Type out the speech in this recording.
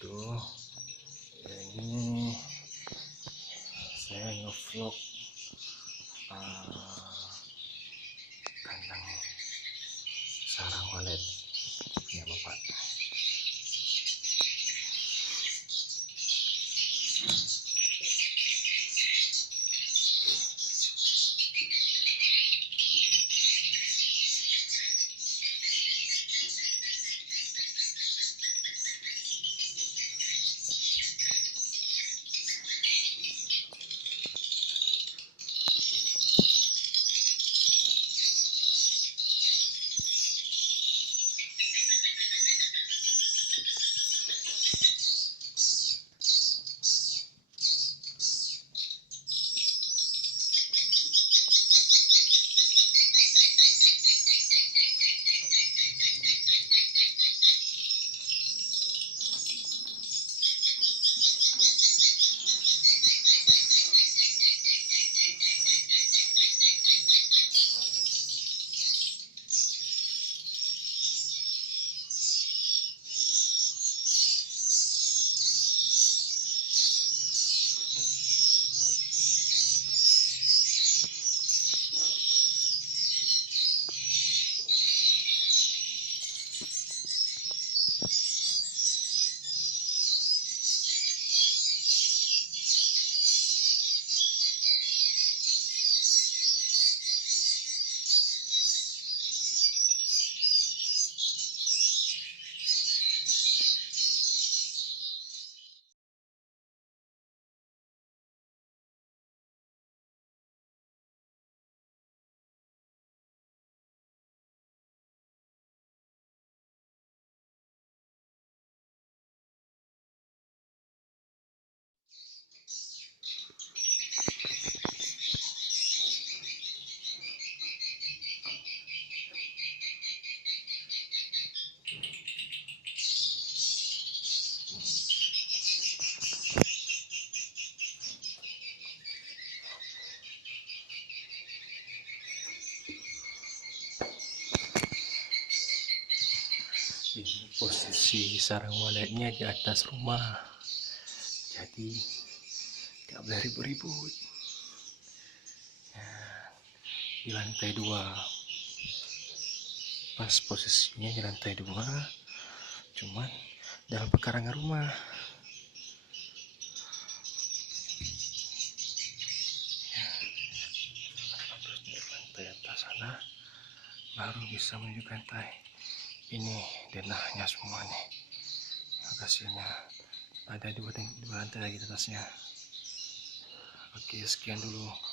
wabarakatuh. Ini saya ngevlog kandang sarang walet ya Bapak. Ini posisi sarang waletnya di atas rumah, jadi nggak boleh ribut-ribut. Di lantai 2, pas posisinya di lantai 2, cuman dalam pekarangan rumah. Terus di lantai atas sana baru bisa menuju lantai. Ini denahnya semua nih, hasilnya ada dua lantai lagi di atasnya. Oke, sekian dulu.